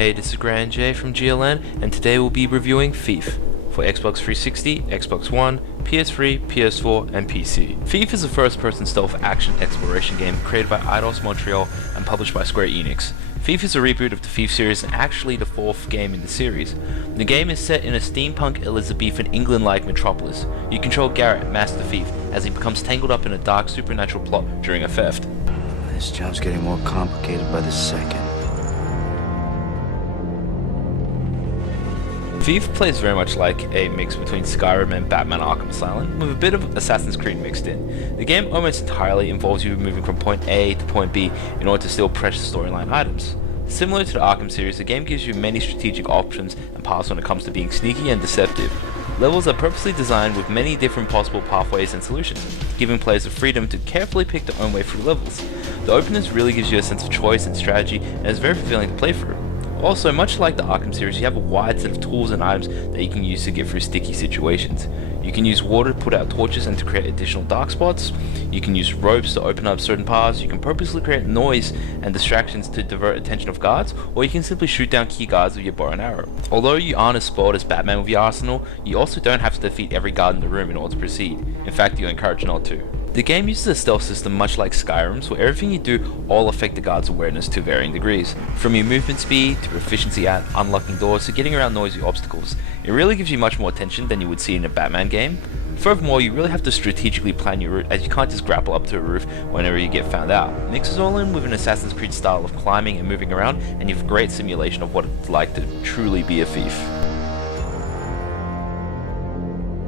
Hey, this is Grand J from GLN, and today we'll be reviewing Thief for Xbox 360, Xbox One, PS3, PS4, and PC. Thief is a first-person stealth action exploration game created by Eidos Montreal and published by Square Enix. Thief is a reboot of the Thief series and actually the fourth game in the series. The game is set in a steampunk Elizabethan England-like metropolis. You control Garrett, Master Thief, as he becomes tangled up in a dark supernatural plot during a theft. This job's getting more complicated by the second. Thief plays very much like a mix between Skyrim and Batman Arkham Asylum, with a bit of Assassin's Creed mixed in. The game almost entirely involves you moving from point A to point B in order to steal precious storyline items. Similar to the Arkham series, the game gives you many strategic options and paths when it comes to being sneaky and deceptive. Levels are purposely designed with many different possible pathways and solutions, giving players the freedom to carefully pick their own way through levels. The openness really gives you a sense of choice and strategy, and is very fulfilling to play through. Also, much like the Arkham series, you have a wide set of tools and items that you can use to get through sticky situations. You can use water to put out torches and to create additional dark spots. You can use ropes to open up certain paths. You can purposely create noise and distractions to divert attention of guards, or you can simply shoot down key guards with your bow and arrow. Although you aren't as spoiled as Batman with your arsenal, you also don't have to defeat every guard in the room in order to proceed. In fact, you're encouraged not to. The game uses a stealth system much like Skyrim's, where everything you do all affect the guard's awareness to varying degrees, from your movement speed to efficiency at unlocking doors to getting around noisy obstacles. It really gives you much more attention than you would see in a Batman game. Furthermore, you really have to strategically plan your route, as you can't just grapple up to a roof whenever you get found out. It mixes all in with an Assassin's Creed style of climbing and moving around, and you have a great simulation of what it's like to truly be a thief.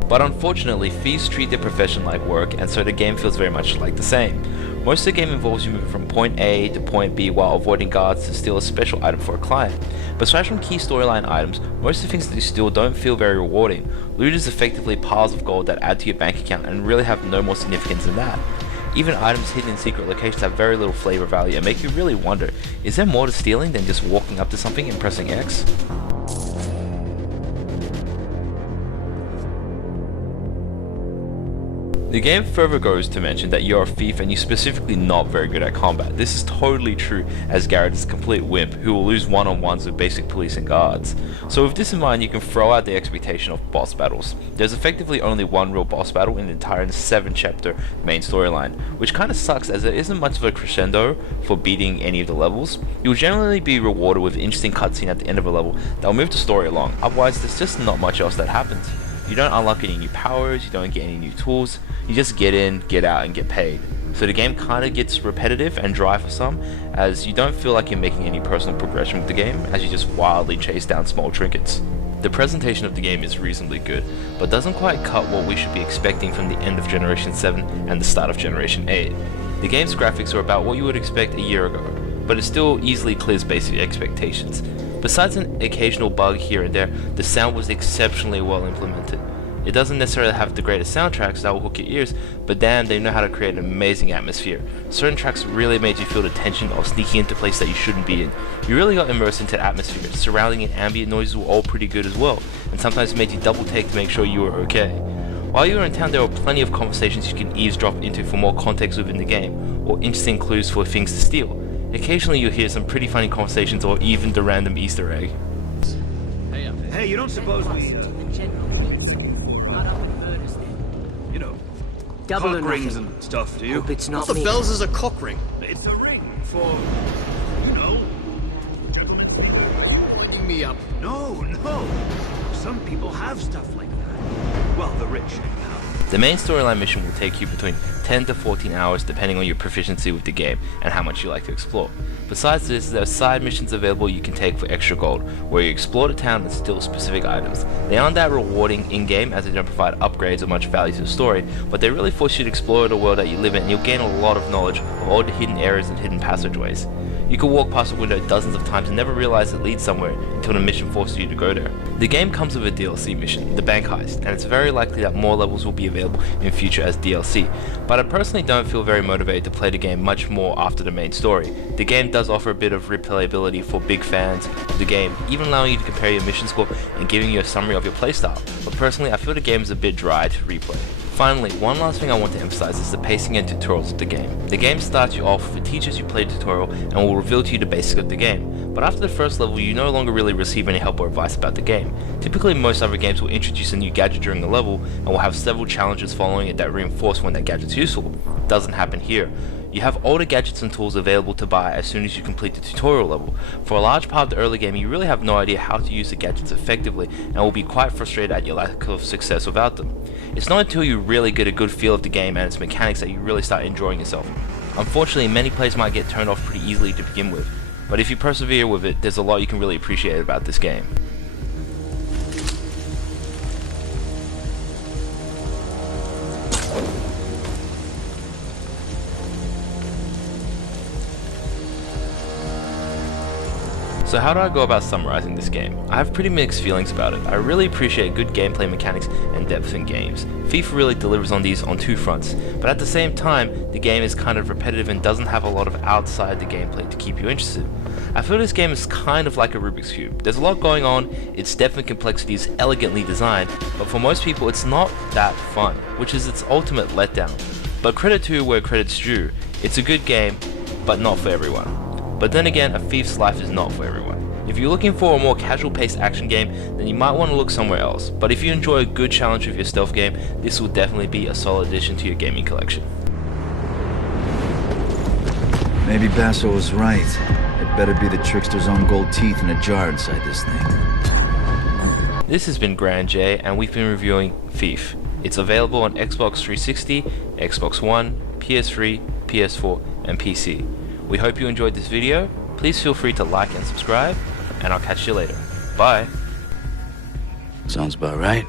But unfortunately, thieves treat their profession like work, and so the game feels very much like the same. Most of the game involves you moving from point A to point B while avoiding guards to steal a special item for a client. But aside from key storyline items, most of the things that you steal don't feel very rewarding. Loot is effectively piles of gold that add to your bank account and really have no more significance than that. Even items hidden in secret locations have very little flavor value and make you really wonder, is there more to stealing than just walking up to something and pressing X? The game further goes to mention that you're a thief and you're specifically not very good at combat. This is totally true, as Garrett is a complete wimp who will lose one-on-ones with basic police and guards. So with this in mind, you can throw out the expectation of boss battles. There's effectively only one real boss battle in the entire 7-chapter main storyline, which kinda sucks as there isn't much of a crescendo for beating any of the levels. You'll generally be rewarded with an interesting cutscene at the end of a level that will move the story along, otherwise there's just not much else that happens. You don't unlock any new powers, you don't get any new tools, you just get in, get out, and get paid. So the game kinda gets repetitive and dry for some, as you don't feel like you're making any personal progression with the game, as you just wildly chase down small trinkets. The presentation of the game is reasonably good, but doesn't quite cut what we should be expecting from the end of Generation 7 and the start of Generation 8. The game's graphics are about what you would expect a year ago, but it still easily clears basic expectations. Besides an occasional bug here and there, the sound was exceptionally well implemented. It doesn't necessarily have the greatest soundtracks that will hook your ears, but damn, they know how to create an amazing atmosphere. Certain tracks really made you feel the tension of sneaking into places that you shouldn't be in. You really got immersed into the atmosphere. Surrounding and ambient noises were all pretty good as well, and sometimes made you double take to make sure you were okay. While you were in town, there were plenty of conversations you can eavesdrop into for more context within the game, or interesting clues for things to steal. Occasionally you'll hear some pretty funny conversations or even the random Easter egg. Hey, you don't suppose we, you know, cock rings and stuff, do you? Hope it's not What the me. bells is a cock ring? It's a ring for, you know, gentlemen. Winding me up. No. Some people have stuff like that. Well, the rich anyhow. The main storyline mission will take you between 10 to 14 hours depending on your proficiency with the game and how much you like to explore. Besides this, there are side missions available you can take for extra gold, where you explore the town and steal specific items. They aren't that rewarding in-game as they don't provide upgrades or much value to the story, but they really force you to explore the world that you live in, and you'll gain a lot of knowledge of all the hidden areas and hidden passageways. You can walk past a window dozens of times and never realize it leads somewhere until the mission forces you to go there. The game comes with a DLC mission, the bank heist, and it's very likely that more levels will be available in future as DLC, but I personally don't feel very motivated to play the game much more after the main story. The game does offer a bit of replayability for big fans of the game, even allowing you to compare your mission score and giving you a summary of your playstyle, but personally I feel the game is a bit dry to replay. Finally, one last thing I want to emphasize is the pacing and tutorials of the game. The game starts you off with teaches you play tutorial and will reveal to you the basics of the game, but after the first level you no longer really receive any help or advice about the game. Typically most other games will introduce a new gadget during the level and will have several challenges following it that reinforce when that gadget's useful. Doesn't happen here. You have older gadgets and tools available to buy as soon as you complete the tutorial level. For a large part of the early game you really have no idea how to use the gadgets effectively and will be quite frustrated at your lack of success without them. It's not until you really get a good feel of the game and its mechanics that you really start enjoying yourself. Unfortunately, many players might get turned off pretty easily to begin with, but if you persevere with it, there's a lot you can really appreciate about this game. So how do I go about summarizing this game? I have pretty mixed feelings about it. I really appreciate good gameplay mechanics and depth in games. FIFA really delivers on these on two fronts, but at the same time, the game is kind of repetitive and doesn't have a lot of outside the gameplay to keep you interested. I feel this game is kind of like a Rubik's Cube. There's a lot going on, its depth and complexity is elegantly designed, but for most people it's not that fun, which is its ultimate letdown. But credit to where credit's due, it's a good game, but not for everyone. But then again, a thief's life is not for everyone. If you're looking for a more casual paced action game, then you might want to look somewhere else. But if you enjoy a good challenge with your stealth game, this will definitely be a solid addition to your gaming collection. Maybe Basso was right. It better be the trickster's own gold teeth in a jar inside this thing. This has been Grand J, and we've been reviewing Thief. It's available on Xbox 360, Xbox One, PS3, PS4, and PC. We hope you enjoyed this video. Please feel free to like and subscribe, and I'll catch you later. Bye! Sounds about right.